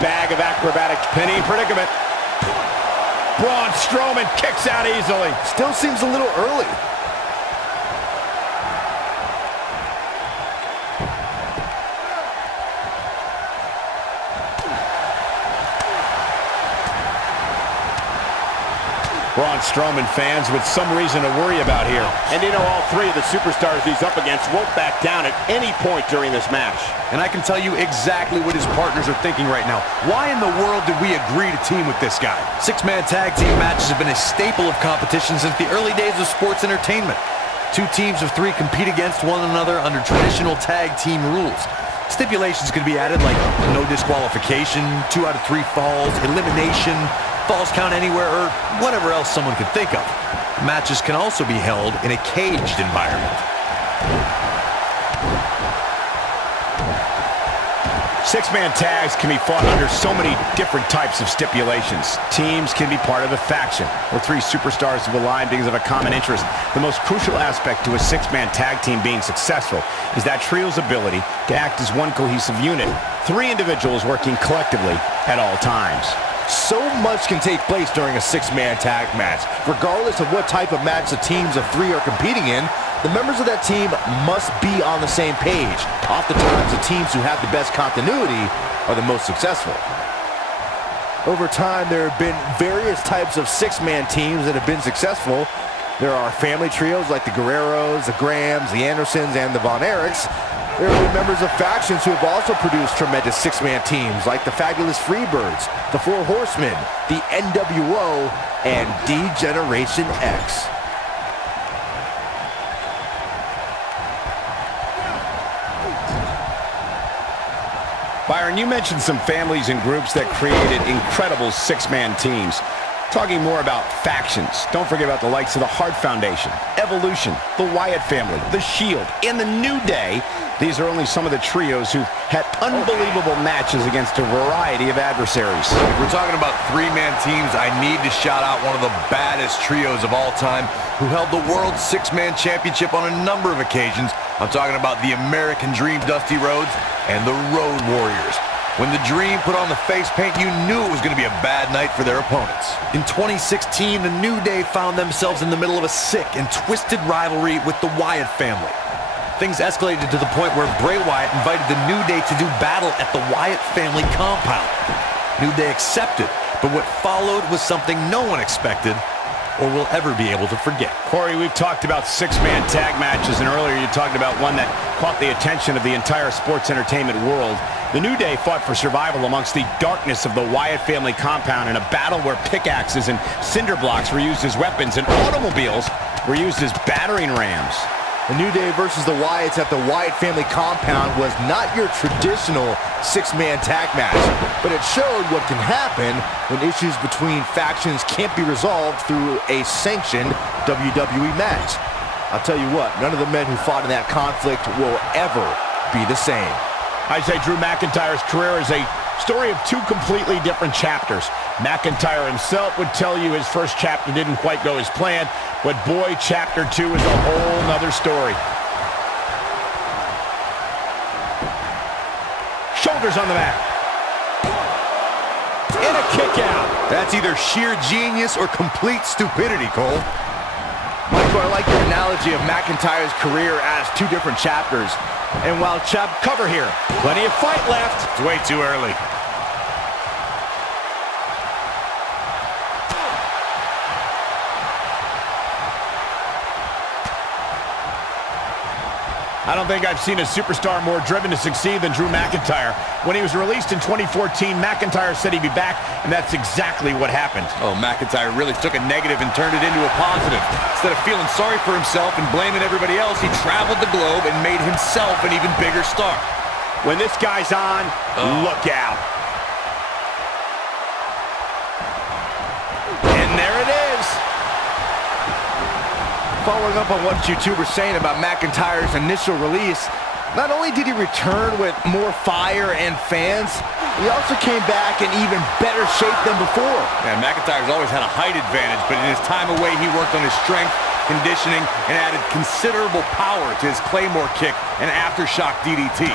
Bag of acrobatic pinning predicament. Braun Strowman kicks out easily. Still seems a little early. Braun Strowman fans with some reason to worry about here. And you know, all 3 of the superstars he's up against won't back down at any point during this match. And I can tell you exactly what his partners are thinking right now. Why in the world did we agree to team with this guy? 6-man tag team matches have been a staple of competition since the early days of sports entertainment. 2 teams of 3 compete against one another under traditional tag team rules. Stipulations could be added like no disqualification, 2 out of 3 falls, elimination, falls count anywhere, or whatever else someone could think of. Matches can also be held in a caged environment. 6-man tags can be fought under so many different types of stipulations. Teams can be part of a faction, or 3 superstars have aligned because of a common interest. The most crucial aspect to a 6-man tag team being successful is that trio's ability to act as one cohesive unit. 3 individuals working collectively at all times. So much can take place during a 6-man tag match. Regardless of what type of match the teams of 3 are competing in, the members of that team must be on the same page. Oftentimes, the teams who have the best continuity are the most successful. Over time, there have been various types of 6-man teams that have been successful. There are family trios like the Guerreros, the Grahams, the Andersons, and the Von Erichs. There have been members of factions who have also produced tremendous 6-man teams like the Fabulous Freebirds, the 4 Horsemen, the NWO, and D-Generation X. Byron, you mentioned some families and groups that created incredible 6-man teams. Talking more about factions, don't forget about the likes of the Hart Foundation, Evolution, the Wyatt family, the Shield, and the New Day. These are only some of the trios who had unbelievable matches against a variety of adversaries. If we're talking about 3-man teams, I need to shout out one of the baddest trios of all time who held the World 6-Man Championship on a number of occasions. I'm talking about the American Dream, Dusty Rhodes, and the Road Warriors. When the Dream put on the face paint, you knew it was going to be a bad night for their opponents. In 2016, the New Day found themselves in the middle of a sick and twisted rivalry with the Wyatt family. Things escalated to the point where Bray Wyatt invited the New Day to do battle at the Wyatt family compound. New Day accepted, but what followed was something no one expected or will ever be able to forget. Corey, we've talked about 6-man tag matches, and earlier you talked about one that caught the attention of the entire sports entertainment world. The New Day fought for survival amongst the darkness of the Wyatt family compound in a battle where pickaxes and cinder blocks were used as weapons and automobiles were used as battering rams. The New Day versus the Wyatts at the Wyatt family compound was not your traditional 6-man tag match, but it showed what can happen when issues between factions can't be resolved through a sanctioned WWE match. I'll tell you what, none of the men who fought in that conflict will ever be the same. I say Drew McIntyre's career is a story of 2 completely different chapters. McIntyre himself would tell you his first chapter didn't quite go as planned, but boy, chapter 2 is a whole nother story. Shoulders on the mat. And a kick out. That's either sheer genius or complete stupidity, Cole. Michael, I like your analogy of McIntyre's career as 2 different chapters. And while cover here. Plenty of fight left. It's way too early. I don't think I've seen a superstar more driven to succeed than Drew McIntyre. When he was released in 2014, McIntyre said he'd be back, and that's exactly what happened. Oh, McIntyre really took a negative and turned it into a positive. Instead of feeling sorry for himself and blaming everybody else, he traveled the globe and made himself an even bigger star. When this guy's on, look out. And there it is. Following up on what YouTube were saying about McIntyre's initial release, not only did he return with more fire and fans, he also came back in even better shape than before. Yeah, McIntyre's always had a height advantage, but in his time away, he worked on his strength, conditioning, and added considerable power to his Claymore kick and aftershock DDT.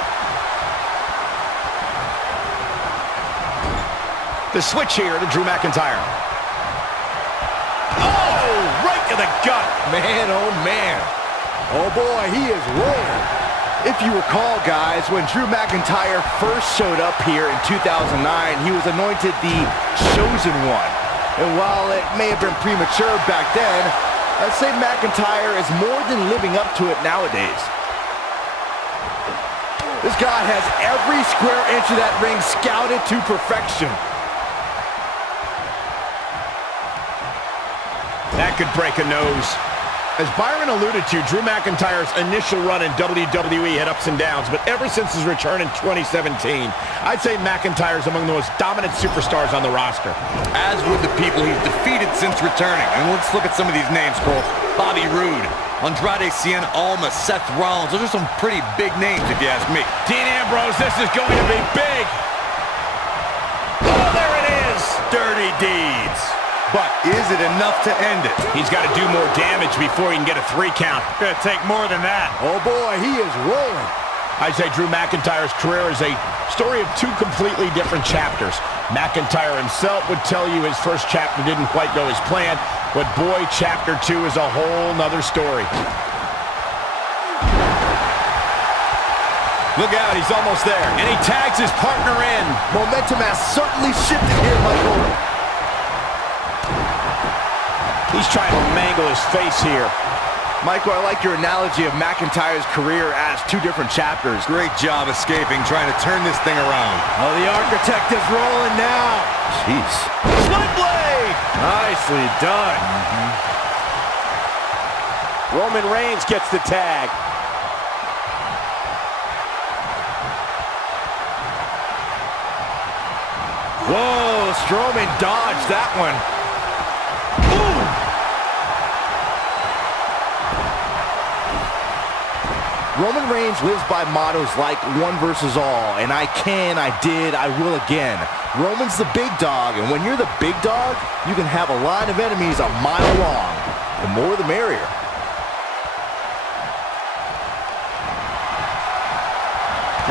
The switch here to Drew McIntyre. Oh, right to the gut. Man, oh man. Oh boy, he is rolling. If you recall, guys, when Drew McIntyre first showed up here in 2009, he was anointed the Chosen One. And while it may have been premature back then, I'd say McIntyre is more than living up to it nowadays. This guy has every square inch of that ring scouted to perfection. That could break a nose. As Byron alluded to, Drew McIntyre's initial run in WWE had ups and downs, but ever since his return in 2017, I'd say McIntyre's among the most dominant superstars on the roster. As with the people he's defeated since returning. And let's look at some of these names, Cole. Bobby Roode, Andrade Cien Almas, Seth Rollins. Those are some pretty big names, if you ask me. Dean Ambrose, this is going to be big. Oh, there it is. Dirty deeds. But is it enough to end it? He's got to do more damage before he can get a 3 count. Gonna take more than that. Oh boy, he is rolling. I'd say Drew McIntyre's career is a story of 2 completely different chapters. McIntyre himself would tell you his first chapter didn't quite go as planned, but boy, chapter 2 is a whole nother story. Look out, he's almost there, and he tags his partner in. Momentum has certainly shifted here, Michael. He's trying to mangle his face here. Michael, I like your analogy of McIntyre's career as 2 different chapters. Great job escaping, trying to turn this thing around. Oh, the architect is rolling now. Jeez. Sling blade! Nicely done. Roman Reigns gets the tag. Whoa, Strowman dodged that one. Roman Reigns lives by mottos like one versus all, and I can, I did, I will again. Roman's the big dog, and when you're the big dog, you can have a line of enemies a mile long. The more the merrier.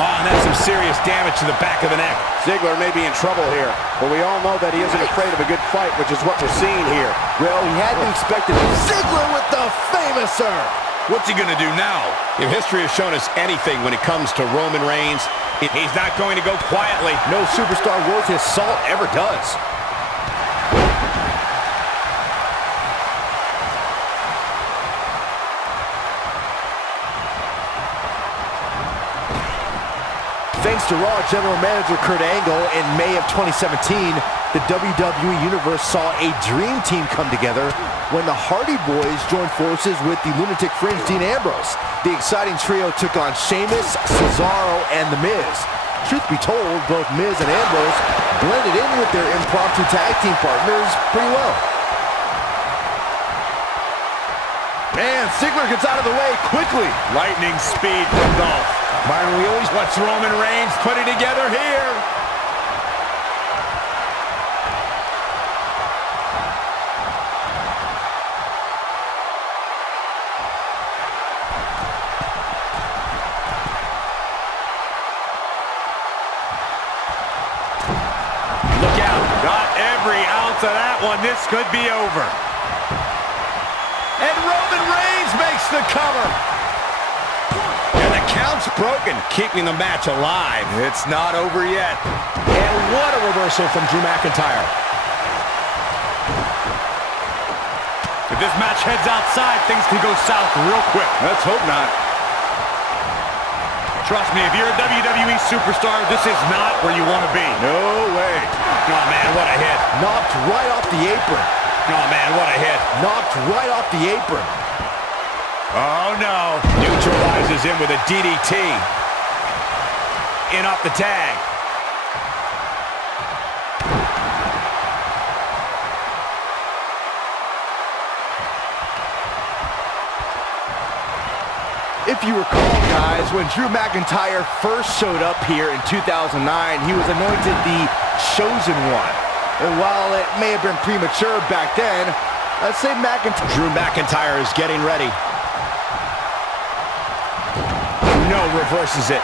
Oh, and that's some serious damage to the back of the neck. Ziggler may be in trouble here, but we all know that he isn't afraid of a good fight, which is what we're seeing here. Well, he had to expect it. Ziggler with the famouser. What's he gonna do now? If history has shown us anything when it comes to Roman Reigns, he's not going to go quietly. No superstar worth his salt ever does. Thanks to Raw General Manager Kurt Angle in May of 2017, the WWE Universe saw a dream team come together when the Hardy Boys joined forces with the Lunatic Fringe Dean Ambrose. The exciting trio took on Sheamus, Cesaro, and The Miz. Truth be told, both Miz and Ambrose blended in with their impromptu tag team partners pretty well. Man, Ziggler gets out of the way quickly. Lightning speed from Dolph. Byron, we always watch Roman Reigns put it together here. Look out. Got every ounce of that one. This could be over. And Roman Reigns makes the cover. And the count's broken, keeping the match alive. It's not over yet. And what a reversal from Drew McIntyre. If this match heads outside, things can go south real quick. Let's hope not. Trust me, if you're a WWE superstar, this is not where you want to be. No way. Oh, man, what a hit. Knocked right off the apron. Oh, man, what a hit. Knocked right off the apron. Oh, no. Neutralizes him with a DDT. In off the tag. If you recall, guys, when Drew McIntyre first showed up here in 2009, he was anointed the Chosen One. And while it may have been premature back then, let's say Drew McIntyre is getting ready. No, reverses it.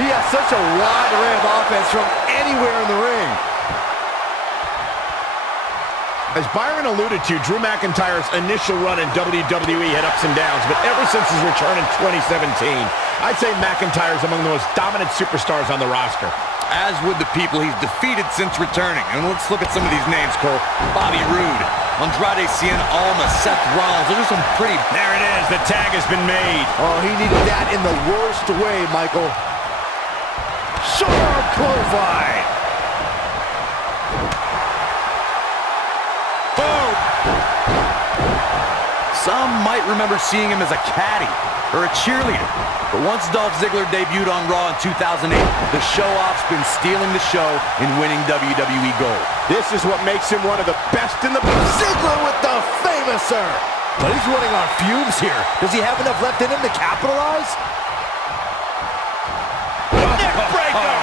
He has such a wide array of offense from anywhere in the ring. As Byron alluded to, Drew McIntyre's initial run in WWE had ups and downs, but ever since his return in 2017, I'd say McIntyre's among the most dominant superstars on the roster. As would the people he's defeated since returning. And let's look at some of these names, Cole. Bobby Roode, Andrade Cien Almas, Seth Rollins. Those are some pretty... There it is. The tag has been made. Oh, he needed that in the worst way, Michael. Short clothesline. Boom! Some might remember seeing him as a caddy or a cheerleader. But once Dolph Ziggler debuted on Raw in 2008, the show-off's been stealing the show and winning WWE gold. This is what makes him one of the best in the business. Ziggler with the famouser. But he's running on fumes here. Does he have enough left in him to capitalize? Neck breaker.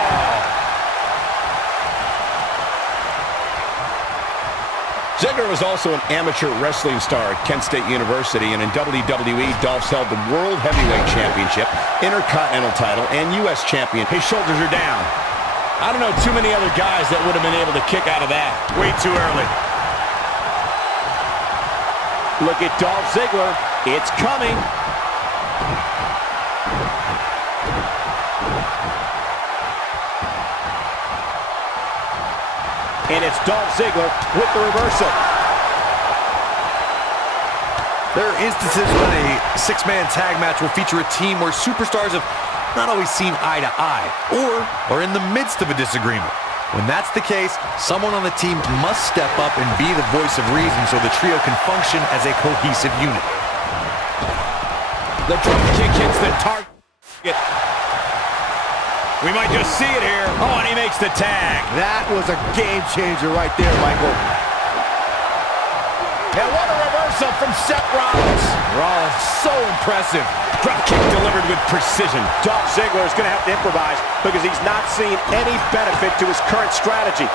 Ziggler was also an amateur wrestling star at Kent State University, and in WWE, Dolph's held the World Heavyweight Championship, Intercontinental title, and U.S. Champion. His shoulders are down. I don't know too many other guys that would have been able to kick out of that. Way too early. Look at Dolph Ziggler. It's coming. And it's Dolph Ziggler with the reversal. There are instances when a six-man tag match will feature a team where superstars have not always seen eye to eye or are in the midst of a disagreement. When that's the case, someone on the team must step up and be the voice of reason so the trio can function as a cohesive unit. The drop kick hits the target. We might just see it here. Oh, and he makes the tag. That was a game changer right there, Michael. And what a reversal from Seth Rollins. Rollins, so impressive. Drop kick delivered with precision. Dolph Ziggler is going to have to improvise because he's not seeing any benefit to his current strategy.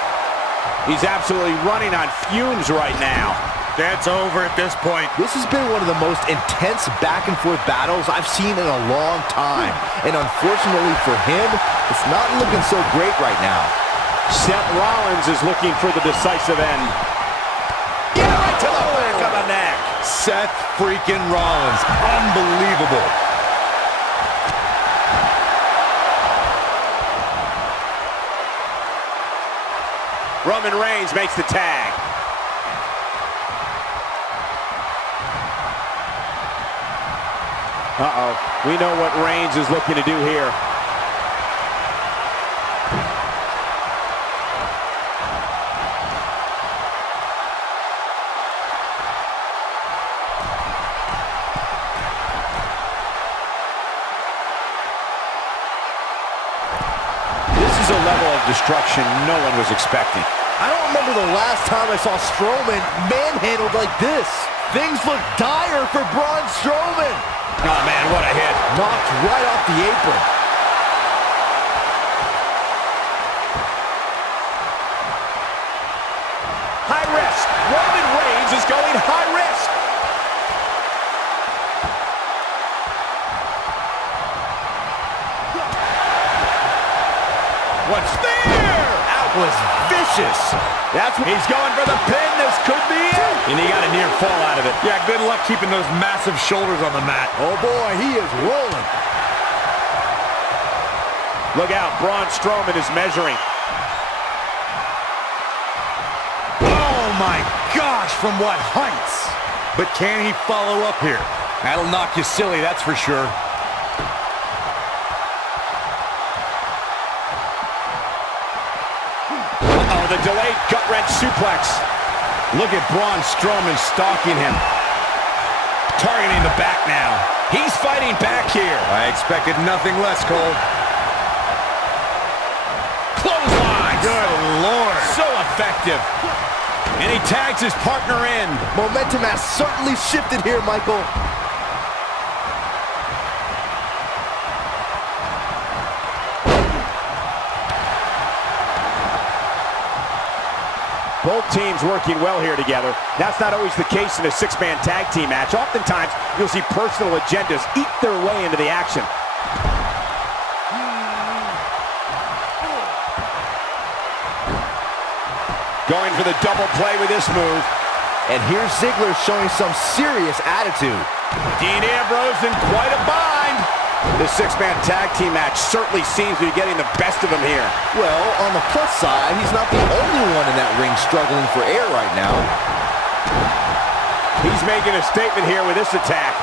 He's absolutely running on fumes right now. That's over at this point. This has been one of the most intense back-and-forth battles I've seen in a long time. And unfortunately for him, it's not looking so great right now. Seth Rollins is looking for the decisive end. Get right to the back of the neck. Seth freaking Rollins. Unbelievable. Roman Reigns makes the tag. Uh-oh. We know what Reigns is looking to do here. This is a level of destruction no one was expecting. I don't remember the last time I saw Strowman manhandled like this. Things look dire for Braun Strowman. Oh, man, what a hit. Knocked right off the apron. High risk. Roman Reigns is going high risk. What's there? That was vicious. That's what he's going for the pin. This could be it. And he got a near fall out of it. Yeah, good luck keeping those massive shoulders on the mat. Oh boy, he is rolling. Look out, Braun Strowman is measuring. Oh my gosh, from what heights? But can he follow up here? That'll knock you silly, that's for sure. Uh-oh, the delayed gut-wrench suplex. Look at Braun Strowman stalking him. Targeting the back now. He's fighting back here. I expected nothing less, Cole. Clothesline. Good Lord. So effective. And he tags his partner in. Momentum has certainly shifted here, Michael. Both teams working well here together. That's not always the case in a six-man tag team match. Oftentimes, you'll see personal agendas eat their way into the action. Going for the double play with this move. And here's Ziggler showing some serious attitude. Dean Ambrose in quite a bind. This six-man tag team match certainly seems to be getting the best of him here. Well, on the plus side, he's not the only one in that ring struggling for air right now. He's making a statement here with this attack.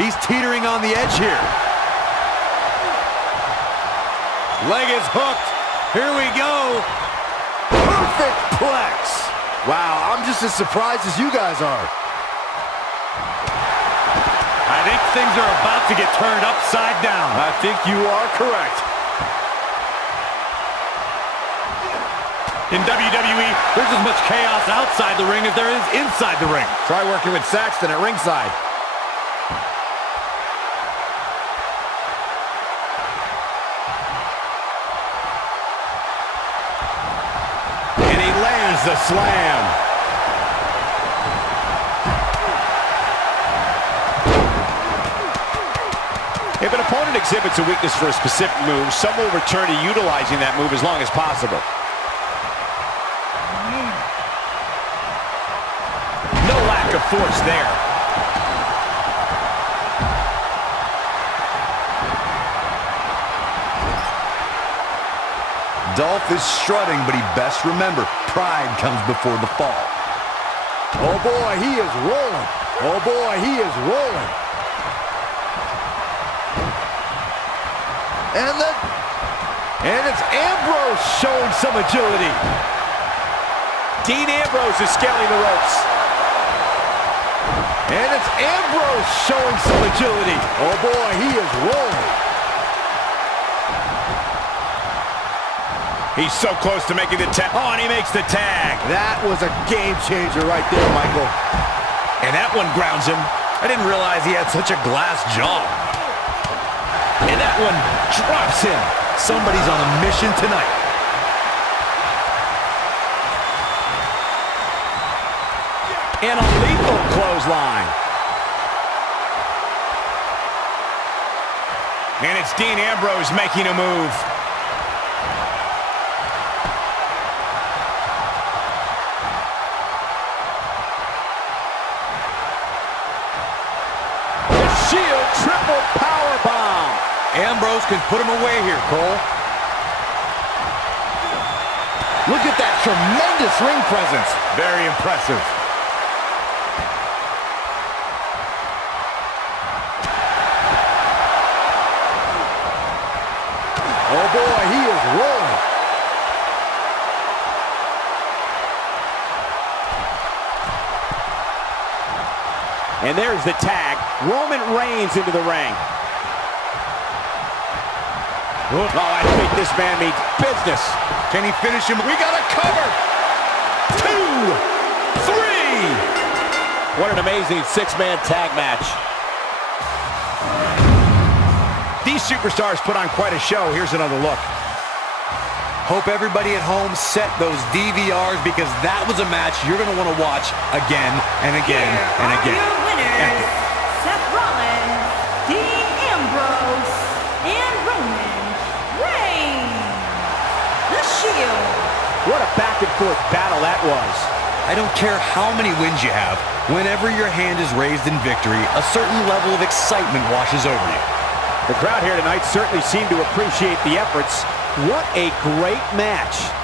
He's teetering on the edge here. Leg is hooked. Here we go. Perfect plex. Wow, I'm just as surprised as you guys are. I think things are about to get turned upside down. I think you are correct. In WWE, there's as much chaos outside the ring as there is inside the ring. Try working with Saxton at ringside. And he lands the slam. If an opponent exhibits a weakness for a specific move, some will return to utilizing that move as long as possible. No lack of force there. Dolph is strutting, but he best remember, pride comes before the fall. Oh boy, he is rolling. Oh boy, he is rolling. And it's Ambrose showing some agility. Dean Ambrose is scaling the ropes. And it's Ambrose showing some agility. Oh boy, he is rolling. He's so close to making the tag. Oh, and he makes the tag. That was a game changer right there, Michael. And that one grounds him. I didn't realize he had such a glass jaw. And that one drops him. Somebody's on a mission tonight. And a lethal clothesline. And it's Dean Ambrose making a move. The Shield triple powerbomb. Ambrose can put him away here, Cole. Look at that tremendous ring presence. Very impressive. Oh boy, he is rolling. And there's the tag. Roman Reigns into the ring. Oh, I think this man means business. Can he finish him? We got a cover. 2, 3. What an amazing six-man tag match. These superstars put on quite a show. Here's another look. Hope everybody at home set those DVRs because that was a match you're going to want to watch again and again and again. Here are your winners, Seth Rollins, Dean Ambrose, and Roman Reigns. The Shield. What a back-and-forth battle that was. I don't care how many wins you have, whenever your hand is raised in victory, a certain level of excitement washes over you. The crowd here tonight certainly seemed to appreciate the efforts. What a great match.